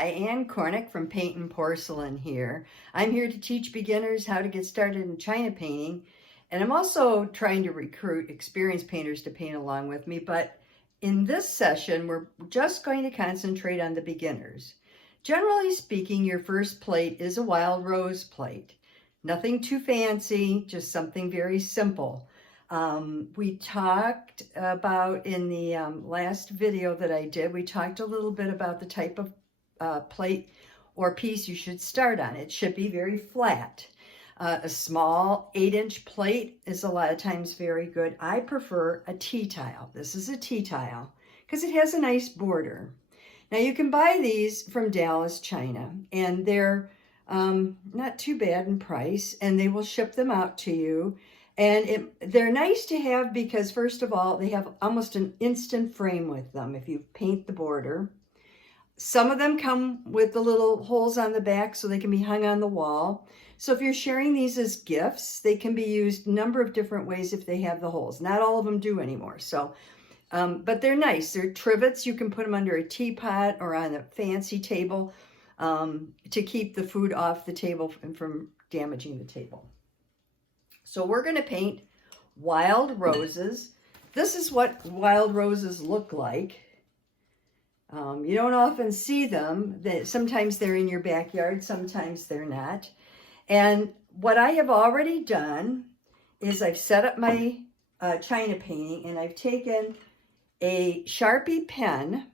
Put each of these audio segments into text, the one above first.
Hi, Ann Cornick from Paintnporcelain here. I'm here to teach beginners how to get started in China painting, and I'm also trying to recruit experienced painters to paint along with me, but in this session, we're just going to concentrate on the beginners. Generally speaking, your first plate is a wild rose plate. Nothing too fancy, just something very simple. We talked about in the last video that I did, we talked a little bit about the type of plate or piece you should start on. It should be very flat. A small 8-inch plate is a lot of times very good. I prefer a tea tile. This is a tea tile because it has a nice border. Now you can buy these from Dallas, China, and they're not too bad in price, and they will ship them out to you. And they're nice to have because, first of all, they have almost an instant frame with them if you paint the border. Some of them come with the little holes on the back so they can be hung on the wall. So if you're sharing these as gifts, they can be used a number of different ways if they have the holes. Not all of them do anymore. So, but they're nice. They're trivets. You can put them under a teapot or on a fancy table to keep the food off the table and from damaging the table. So we're going to paint wild roses. This is what wild roses look like. You don't often see them. Sometimes they're in your backyard, sometimes they're not. And what I have already done is I've set up my China painting, and I've taken a Sharpie pen,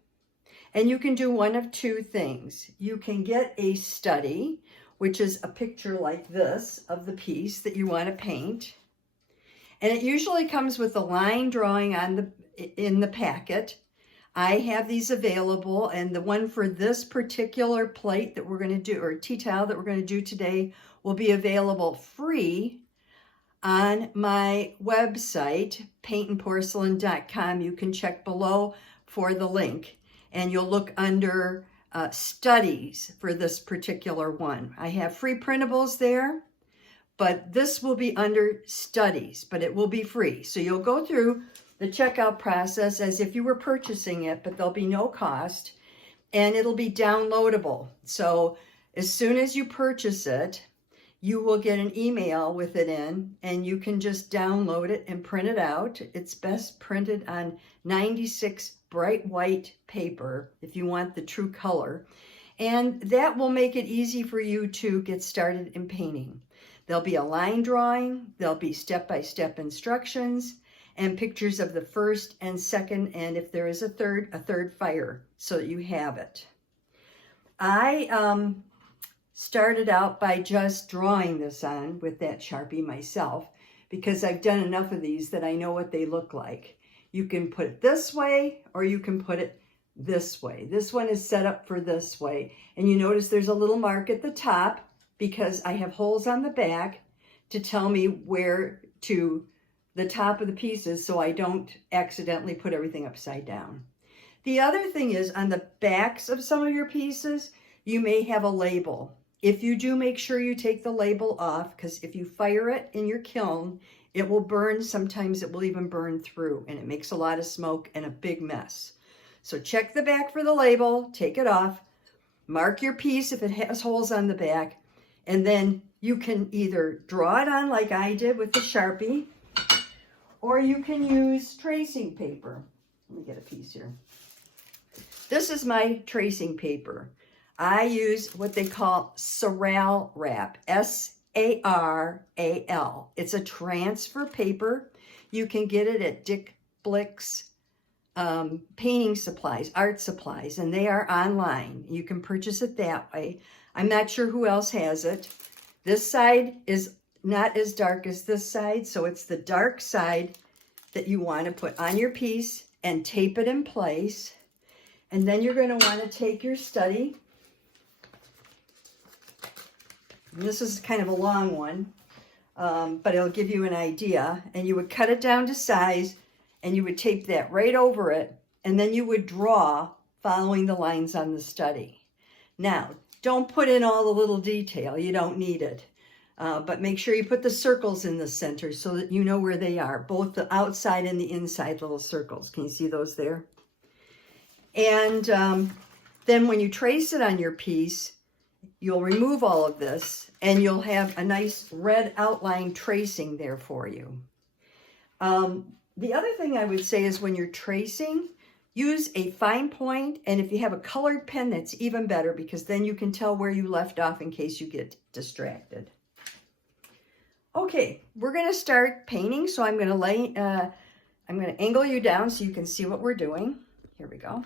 and you can do one of two things. You can get a study, which is a picture like this of the piece that you want to paint. And it usually comes with a line drawing in the packet. I have these available, and the one for this particular plate that we're going to do, or tea towel that we're going to do today, will be available free on my website, paintnporcelain.com. You can check below for the link, and you'll look under studies for this particular one. I have free printables there, but this will be under studies, but it will be free. So you'll go through the checkout process as if you were purchasing it, but there'll be no cost, and it'll be downloadable. So as soon as you purchase it, you will get an email with it in, and you can just download it and print it out. It's best printed on 96 bright white paper if you want the true color. And that will make it easy for you to get started in painting. There'll be a line drawing, there'll be step-by-step instructions, and pictures of the first and second, and if there is a third fire, so that you have it. I started out by just drawing this on with that Sharpie myself, because I've done enough of these that I know what they look like. You can put it this way, or you can put it this way. This one is set up for this way. And you notice there's a little mark at the top because I have holes on the back to tell me where to the top of the pieces so I don't accidentally put everything upside down. The other thing is on the backs of some of your pieces, you may have a label. If you do, make sure you take the label off, because if you fire it in your kiln, it will burn. Sometimes it will even burn through, and it makes a lot of smoke and a big mess. So check the back for the label, take it off, mark your piece if it has holes on the back, and then you can either draw it on like I did with the Sharpie, or you can use tracing paper. Let me get a piece here. This is my tracing paper. I use what they call Saral wrap, S-A-R-A-L. It's a transfer paper. You can get it at Dick Blick's painting supplies, art supplies, and they are online. You can purchase it that way. I'm not sure who else has it. This side is not as dark as this side, so it's the dark side that you want to put on your piece and tape it in place. And then you're going to want to take your study. And this is kind of a long one, but it'll give you an idea. And you would cut it down to size, and you would tape that right over it, and then you would draw following the lines on the study. Now, don't put in all the little detail. You don't need it. But make sure you put the circles in the center so that you know where they are, both the outside and the inside little circles. Can you see those there? And Then when you trace it on your piece, you'll remove all of this and you'll have a nice red outline tracing there for you. The other thing I would say is when you're tracing, use a fine point, and if you have a colored pen, that's even better because then you can tell where you left off in case you get distracted. Okay, we're going to start painting, so I'm going to angle you down so you can see what we're doing. Here we go.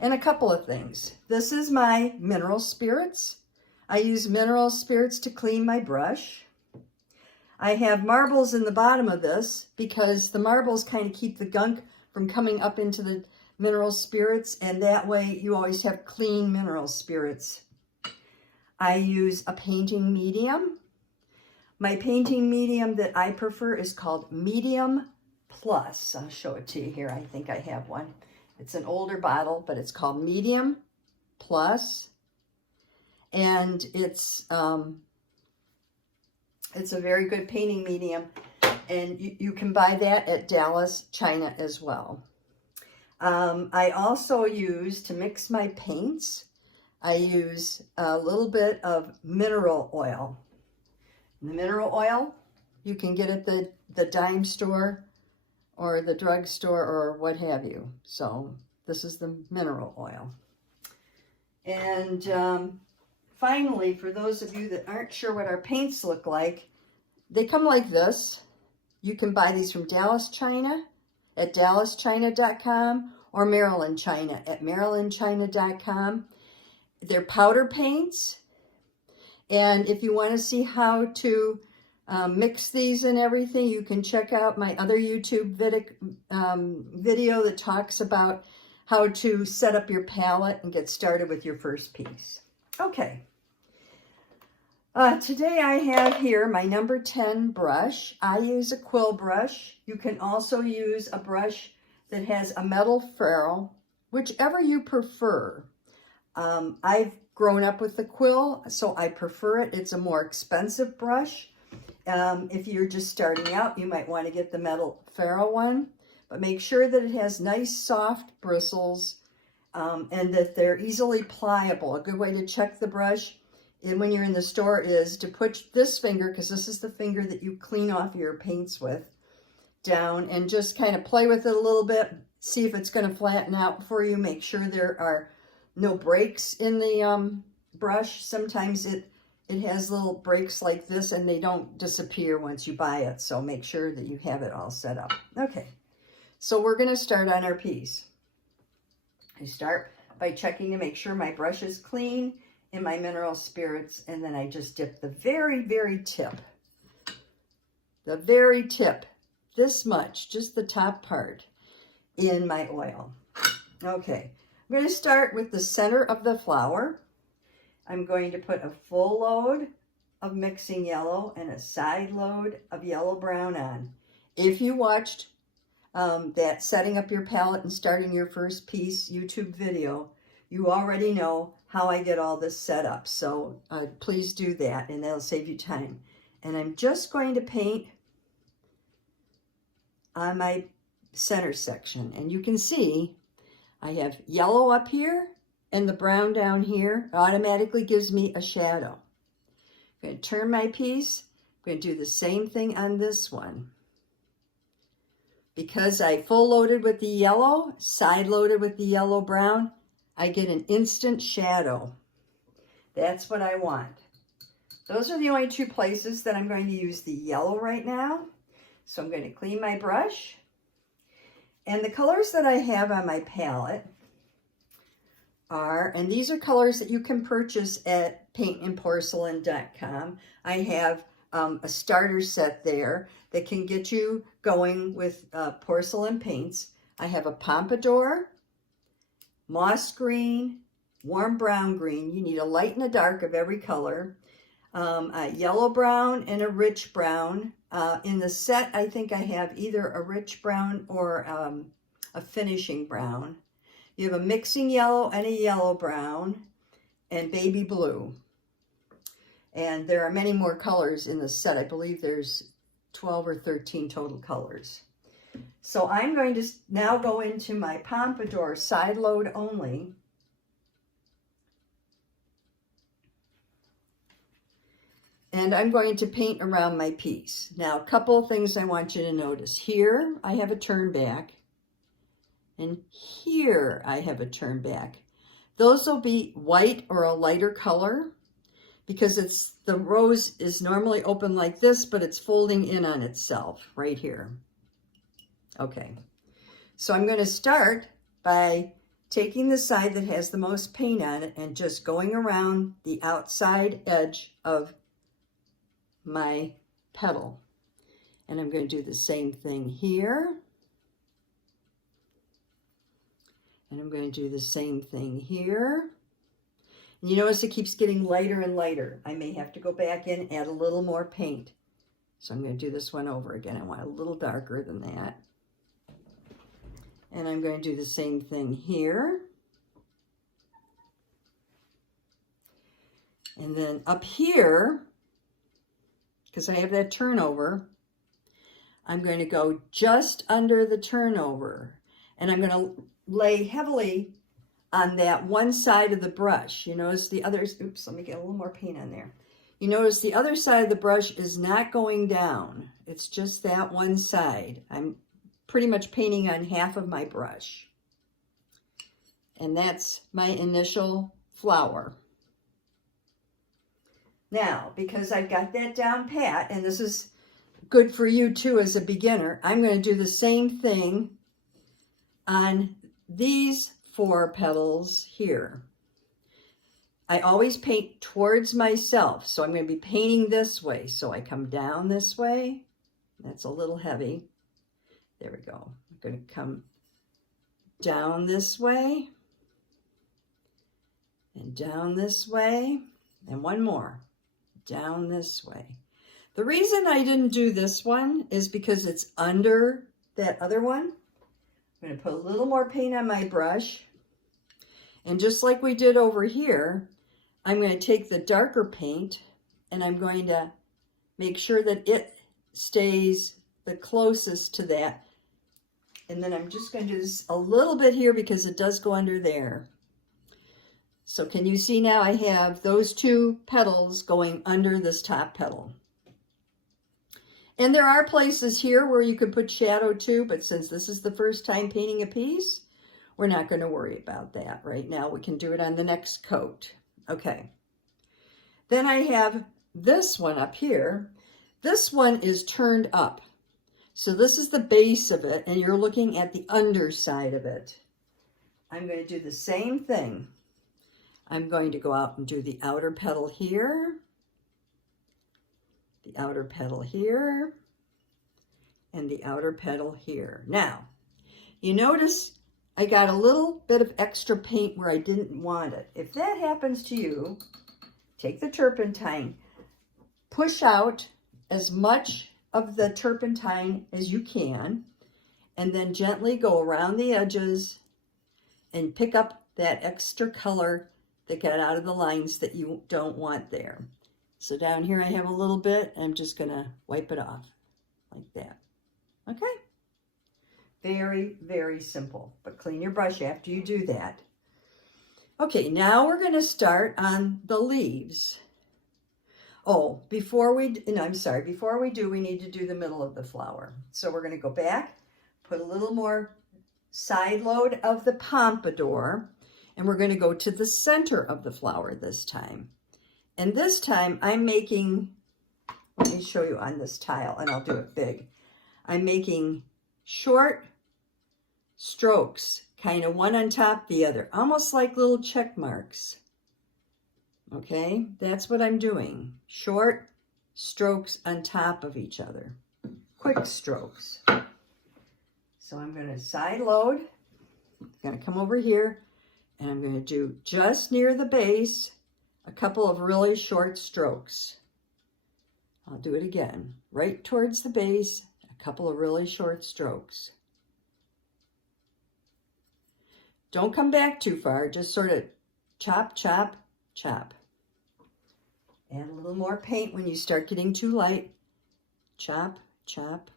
And a couple of things. This is my mineral spirits. I use mineral spirits to clean my brush. I have marbles in the bottom of this because the marbles kind of keep the gunk from coming up into the mineral spirits, and that way you always have clean mineral spirits. I use a painting medium. My painting medium that I prefer is called Medium Plus. I'll show it to you here. I think I have one. It's an older bottle, but it's called Medium Plus, and it's a very good painting medium, and you can buy that at Dallas, China as well. I also use, to mix my paints, I use a little bit of mineral oil. The mineral oil you can get at the dime store or the drugstore or what have you. So this is the mineral oil. And finally, for those of you that aren't sure what our paints look like, they come like this. You can buy these from Dallas, China at dallaschina.com or Maryland, China at marylandchina.com. They're powder paints. And if you want to see how to mix these and everything, you can check out my other YouTube video that talks about how to set up your palette and get started with your first piece. Okay. Today I have here my number 10 brush. I use a quill brush. You can also use a brush that has a metal ferrule, whichever you prefer. I've grown up with the quill, so I prefer it. It's a more expensive brush. If you're just starting out, you might want to get the metal ferrule one, but make sure that it has nice soft bristles and that they're easily pliable. A good way to check the brush and when you're in the store is to put this finger, because this is the finger that you clean off your paints with, down and just kind of play with it a little bit. See if it's going to flatten out for you. Make sure there are no breaks in the brush. Sometimes it has little breaks like this and they don't disappear once you buy it. So make sure that you have it all set up. Okay, so we're going to start on our piece. I start by checking to make sure my brush is clean in my mineral spirits, and then I just dip the very, very tip, this much, just the top part, in my oil. Okay, I'm going to start with the center of the flower. I'm going to put a full load of mixing yellow and a side load of yellow brown on. If you watched that setting up your palette and starting your first piece YouTube video, you already know how I get all this set up. So please do that and that'll save you time. And I'm just going to paint on my center section. And you can see I have yellow up here and the brown down here. It automatically gives me a shadow. I'm going to turn my piece. I'm going to do the same thing on this one. Because I full loaded with the yellow, side loaded with the yellow brown, I get an instant shadow. That's what I want. Those are the only two places that I'm going to use the yellow right now. So I'm going to clean my brush. And the colors that I have on my palette are, and these are colors that you can purchase at Paintnporcelain.com. I have a starter set there that can get you going with porcelain paints. I have a pompadour, moss green, warm brown green. You need a light and a dark of every color. A yellow brown and a rich brown. In the set, I think I have either a rich brown or a finishing brown. You have a mixing yellow and a yellow brown and baby blue. And there are many more colors in the set. I believe there's 12 or 13 total colors. So I'm going to now go into my pompadour side load only. And I'm going to paint around my piece. Now, a couple of things I want you to notice. Here, I have a turn back. And here, I have a turn back. Those will be white or a lighter color because the rose is normally open like this, but it's folding in on itself right here. Okay, so I'm going to start by taking the side that has the most paint on it and just going around the outside edge of my petal. And I'm going to do the same thing here. And I'm going to do the same thing here. And you notice it keeps getting lighter and lighter. I may have to go back in and add a little more paint. So I'm going to do this one over again. I want a little darker than that. And I'm going to do the same thing here. And then up here, because I have that turnover, I'm going to go just under the turnover. And I'm going to lay heavily on that one side of the brush. You notice the others, oops, let me get a little more paint on there. You notice the other side of the brush is not going down. It's just that one side. I'm pretty much painting on half of my brush. And that's my initial flower. Now, because I've got that down pat, and this is good for you too as a beginner, I'm going to do the same thing on these 4 petals here. I always paint towards myself, so I'm going to be painting this way. So I come down this way. That's a little heavy. There we go. I'm going to come down this way and down this way, and one more, down this way. The reason I didn't do this one is because it's under that other one. I'm going to put a little more paint on my brush. And just like we did over here, I'm going to take the darker paint and I'm going to make sure that it stays the closest to that. And then I'm just going to do this a little bit here because it does go under there. So can you see now I have those 2 petals going under this top petal. And there are places here where you could put shadow too, but since this is the first time painting a piece, we're not going to worry about that right now. We can do it on the next coat. Okay. Then I have this one up here. This one is turned up. So this is the base of it, and you're looking at the underside of it. I'm going to do the same thing. I'm going to go out and do the outer petal here, the outer petal here, and the outer petal here. Now, you notice I got a little bit of extra paint where I didn't want it. If that happens to you, take the turpentine, push out as much of the turpentine as you can, and then gently go around the edges and pick up that extra color that got out of the lines that you don't want there. So down here I have a little bit, and I'm just going to wipe it off like that. Okay? Very, very simple, but clean your brush after you do that. Okay, now we're going to start on the leaves. Oh, before we do, we need to do the middle of the flower. So we're going to go back, put a little more side load of the pompadour, and we're going to go to the center of the flower this time. And this time I'm making, let me show you on this tile, and I'll do it big. I'm making short strokes, kind of one on top of the other, almost like little check marks. Okay, that's what I'm doing. Short strokes on top of each other. Quick strokes. So I'm going to side load. I'm going to come over here, and I'm going to do just near the base a couple of really short strokes. I'll do it again. Right towards the base, a couple of really short strokes. Don't come back too far, just sort of chop, chop, chop. Add a little more paint when you start getting too light. Chop, chop.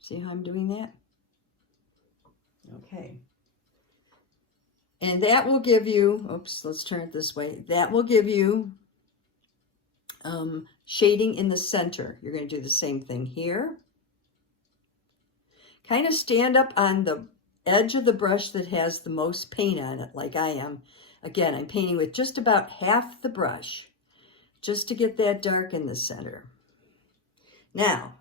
See how I'm doing that? Okay. And that will give you, oops, let's turn it this way. That will give you shading in the center. You're going to do the same thing here. Kind of stand up on the edge of the brush that has the most paint on it, like I am. Again, I'm painting with just about half the brush, just to get that dark in the center. Now,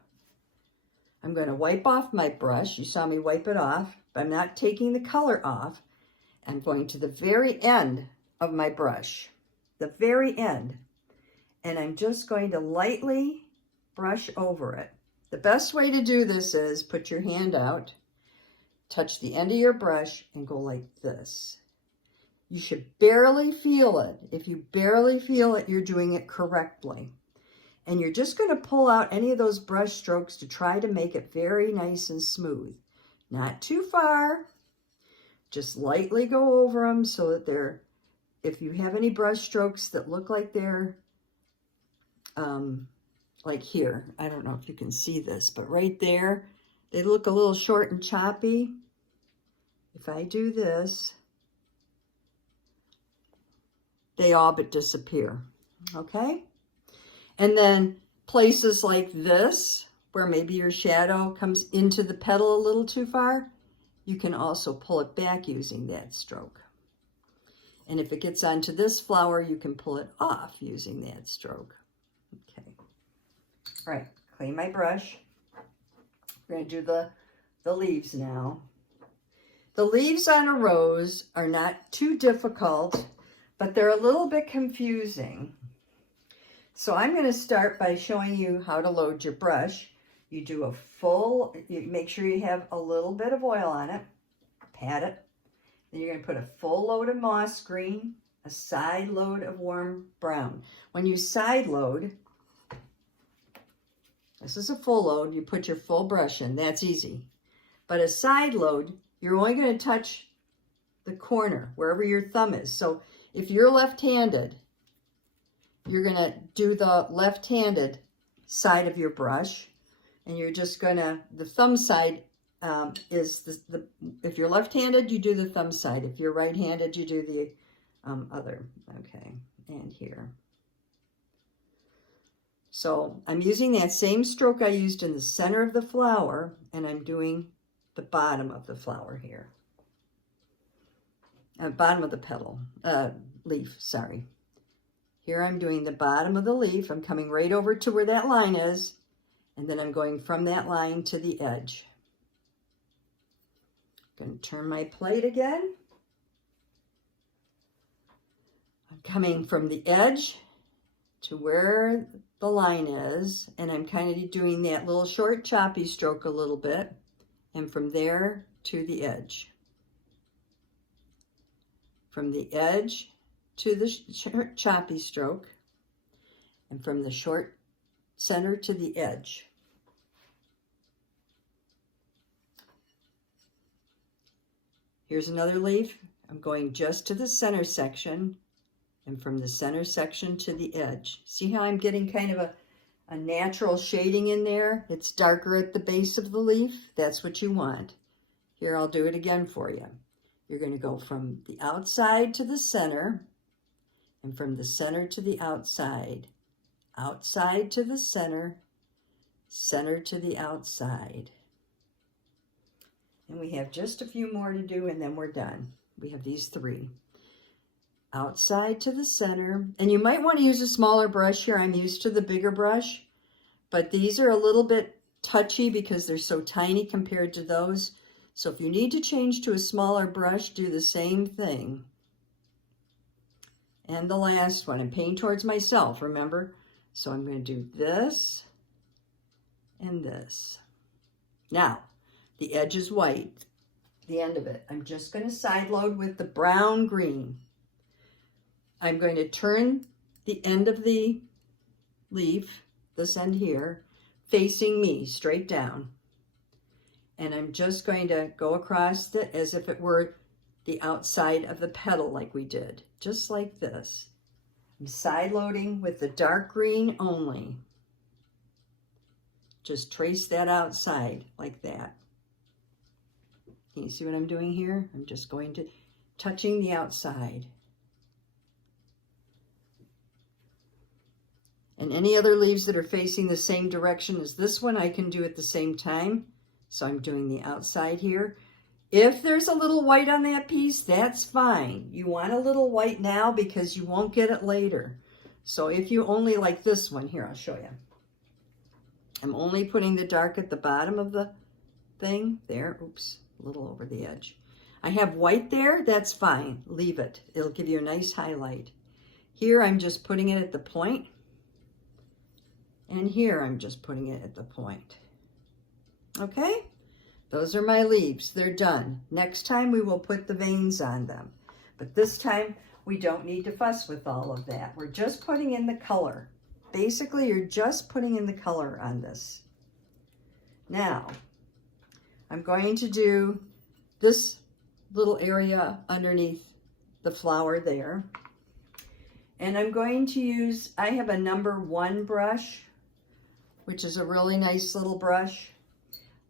I'm going to wipe off my brush. You saw me wipe it off, but I'm not taking the color off. I'm going to the very end of my brush, the very end, and I'm just going to lightly brush over it. The best way to do this is put your hand out, touch the end of your brush, and go like this. You should barely feel it. If you barely feel it, you're doing it correctly. And you're just going to pull out any of those brush strokes to try to make it very nice and smooth. Not too far. Just lightly go over them so that they're, if you have any brush strokes that look like they're, like here, I don't know if you can see this, but right there, they look a little short and choppy. If I do this, they all but disappear, okay? And then places like this, where maybe your shadow comes into the petal a little too far, you can also pull it back using that stroke. And if it gets onto this flower, you can pull it off using that stroke. Okay. All right, clean my brush. We're going to do the leaves now. The leaves on a rose are not too difficult, but they're a little bit confusing. So I'm going to start by showing you how to load your brush. You do a full, you make sure you have a little bit of oil on it, pat it. Then you're going to put a full load of moss green, a side load of warm brown. When you side load, this is a full load, you put your full brush in, that's easy. But a side load, you're only going to touch the corner, wherever your thumb is. So if you're left-handed, you're going to do the left-handed side of your brush, and you're just going to, the thumb side is if you're left-handed, you do the thumb side. If you're right-handed, you do the other. Okay, and here. So I'm using that same stroke I used in the center of the flower, and I'm doing the bottom of the flower here. Bottom of the petal, leaf, sorry. Here I'm doing the bottom of the leaf. I'm coming right over to where that line is, and then I'm going from that line to the edge. I'm going to turn my plate again. I'm coming from the edge to where the line is, and I'm kind of doing that little short choppy stroke a little bit, and from there to the edge. From the edge to the short choppy stroke, and from the short center to the edge. Here's another leaf. I'm going just to the center section, and from the center section to the edge. See how I'm getting kind of a natural shading in there? It's darker at the base of the leaf. That's what you want. Here, I'll do it again for you. You're going to go from the outside to the center, and from the center to the outside. Outside to the center, center to the outside. And we have just a few more to do, and then we're done. We have these three. Outside to the center, and you might want to use a smaller brush here. I'm used to the bigger brush, but these are a little bit touchy because they're so tiny compared to those. So if you need to change to a smaller brush, do the same thing. And the last one, I'm painting towards myself, remember? So I'm going to do this and this. Now, the edge is white, the end of it. I'm just going to side load with the brown green. I'm going to turn the end of the leaf, this end here, facing me, straight down. And I'm just going to go across it as if it were the outside of the petal like we did, just like this. I'm side loading with the dark green only. Just trace that outside like that. Can you see what I'm doing here? I'm just going to, touching the outside. And any other leaves that are facing the same direction as this one, I can do at the same time. So I'm doing the outside here. If there's a little white on that piece, that's fine. You want a little white now because you won't get it later. So if you only like this one, here, I'll show you. I'm only putting the dark at the bottom of the thing. There, oops, a little over the edge. I have white there, that's fine. Leave it. It'll give you a nice highlight. Here, I'm just putting it at the point. And here, I'm just putting it at the point. Okay? Those are my leaves. They're done. Next time, we will put the veins on them. But this time, we don't need to fuss with all of that. We're just putting in the color. Basically, you're just putting in the color on this. Now, I'm going to do this little area underneath the flower there. And I'm going to use, I have a number 1 brush, which is a really nice little brush.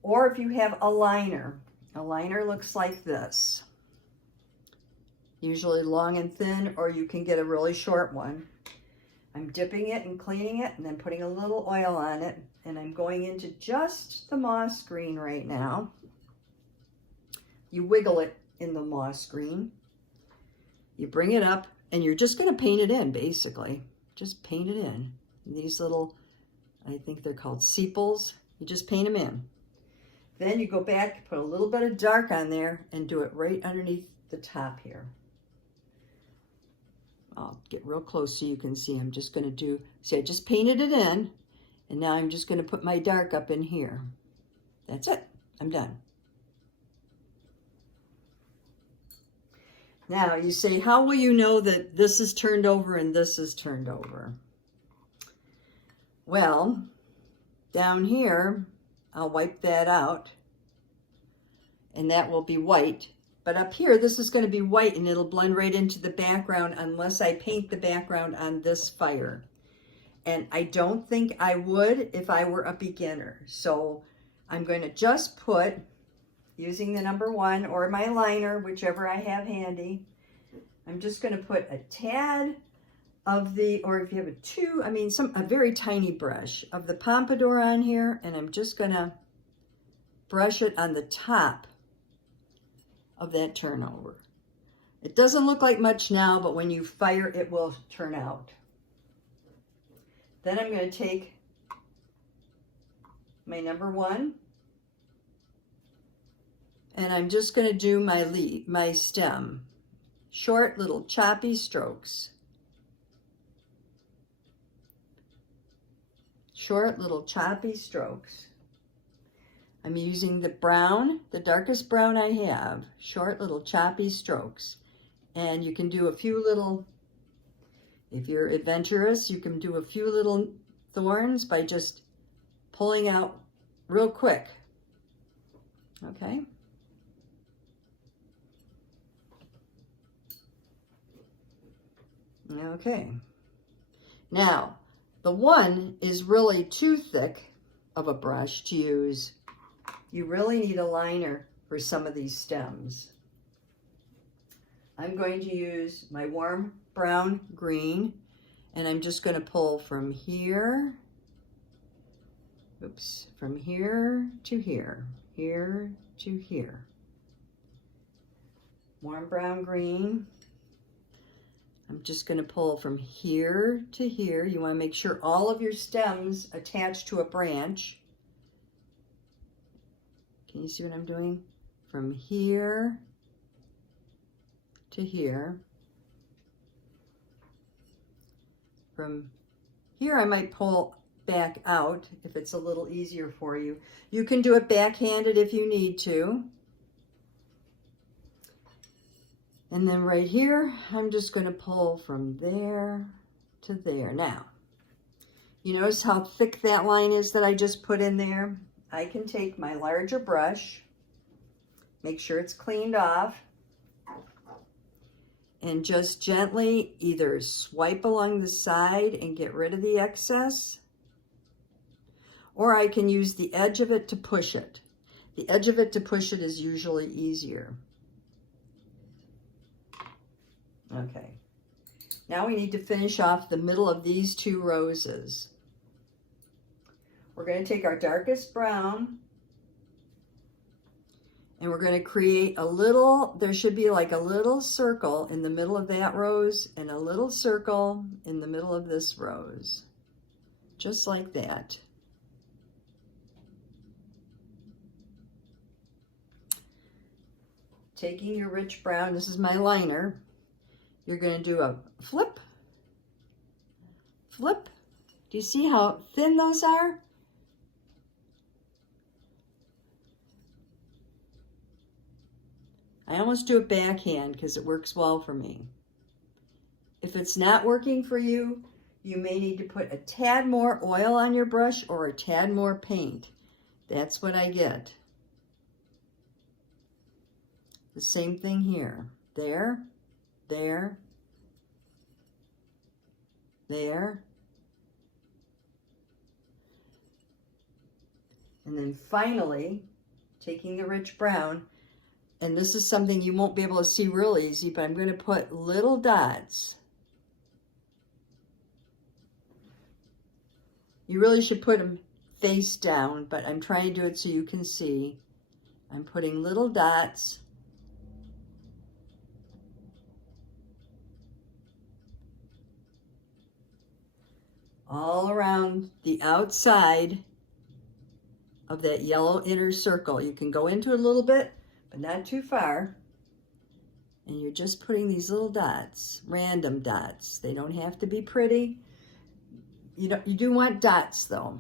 Or if you have a liner looks like this. Usually long and thin, or you can get a really short one. I'm dipping it and cleaning it and then putting a little oil on it. And I'm going into just the moss green right now. You wiggle it in the moss green. You bring it up and you're just going to paint it in, basically. Just paint it in. And these little, I think they're called sepals. You just paint them in. Then you go back, put a little bit of dark on there and do it right underneath the top here. I'll get real close so you can see. I'm just going to do, see, I just painted it in, and now I'm just going to put my dark up in here. That's it. I'm done. Now, you say, how will you know that this is turned over and this is turned over? Well, down here, I'll wipe that out, and that will be white. But up here, this is going to be white, and it'll blend right into the background unless I paint the background on this fire. And I don't think I would if I were a beginner. So I'm going to just put, using the number 1 or my liner, whichever I have handy, I'm just going to put a tad of the, or if you have a 2, I mean, a very tiny brush of the Pompadour on here, and I'm just going to brush it on the top of that turnover. It doesn't look like much now, but when you fire, it will turn out. Then I'm going to take my number 1, and I'm just going to do my stem. Short little choppy strokes. Short little choppy strokes. I'm using the brown, the darkest brown I have, short little choppy strokes. And you can do a few little, if you're adventurous, you can do a few little thorns by just pulling out real quick. Okay? Okay. Now, the 1 is really too thick of a brush to use. You really need a liner for some of these stems. I'm going to use my warm brown green, and I'm just going to pull from here, from here to here, here to here. Warm brown green. I'm just going to pull from here to here. You want to make sure all of your stems attach to a branch. Can you see what I'm doing? From here to here. From here, I might pull back out if it's a little easier for you. You can do it backhanded if you need to. And then right here, I'm just going to pull from there to there. Now, you notice how thick that line is that I just put in there? I can take my larger brush, make sure it's cleaned off, and just gently either swipe along the side and get rid of the excess, or I can use the edge of it to push it. The edge of it to push it is usually easier. Okay. Now we need to finish off the middle of these two roses. We're going to take our darkest brown and we're going to create a little, there should be like a little circle in the middle of that rose and a little circle in the middle of this rose. Just like that. Taking your rich brown, this is my liner, you're going to do a flip, flip. Do you see how thin those are? I almost do it backhand because it works well for me. If it's not working for you, you may need to put a tad more oil on your brush or a tad more paint. That's what I get. The same thing here. There, there, there. And then finally, taking the rich brown, and this is something you won't be able to see real easy, but I'm going to put little dots. You really should put them face down, but I'm trying to do it so you can see. I'm putting little dots all around the outside of that yellow inner circle. You can go into it a little bit, but not too far. And you're just putting these little dots, random dots. They don't have to be pretty. You do want dots though.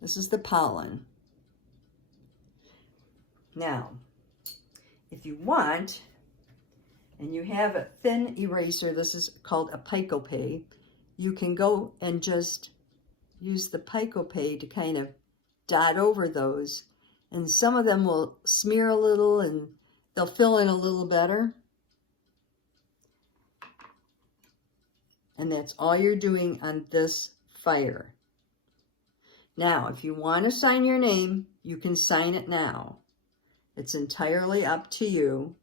This is the pollen. Now, if you want, and you have a thin eraser, this is called a Paintnporcelain, you can go and just use the Paintnporcelain to kind of dot over those, and some of them will smear a little and they'll fill in a little better. And that's all you're doing on this fire. Now, if you want to sign your name, you can sign it now. It's entirely up to you.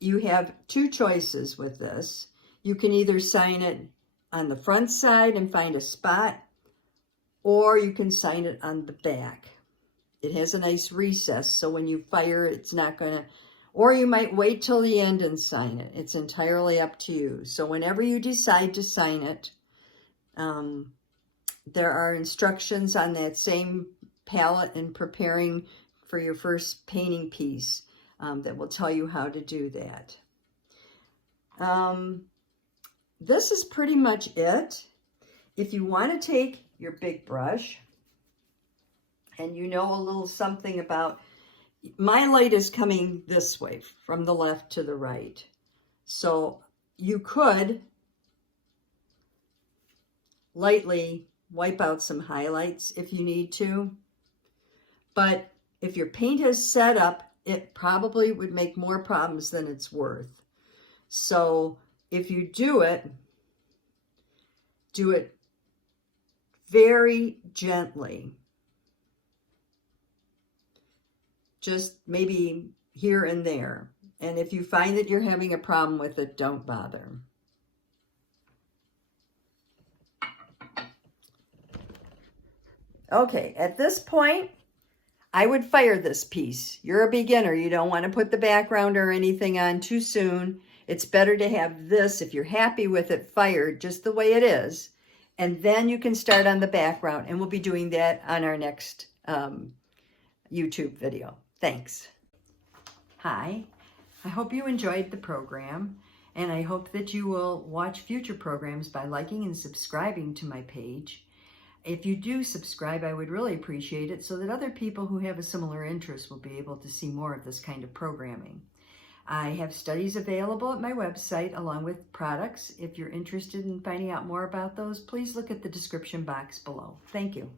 You have two choices with this. You can either sign it on the front side and find a spot, or you can sign it on the back. It has a nice recess, so when you fire, it's not gonna, or you might wait till the end and sign it. It's entirely up to you. So whenever you decide to sign it, there are instructions on that same palette in preparing for your first painting piece that will tell you how to do that. This is pretty much it. If you want to take your big brush, and you know a little something about, my light is coming this way, from the left to the right. So you could lightly wipe out some highlights if you need to. But if your paint is set up, it probably would make more problems than it's worth. So if you do it very gently. Just maybe here and there. And if you find that you're having a problem with it, don't bother. Okay, at this point, I would fire this piece. You're a beginner. You don't want to put the background or anything on too soon. It's better to have this, if you're happy with it, fired just the way it is. And then you can start on the background. And we'll be doing that on our next YouTube video. Thanks. Hi. I hope you enjoyed the program. And I hope that you will watch future programs by liking and subscribing to my page. If you do subscribe, I would really appreciate it so that other people who have a similar interest will be able to see more of this kind of programming. I have studies available at my website along with products. If you're interested in finding out more about those, please look at the description box below. Thank you.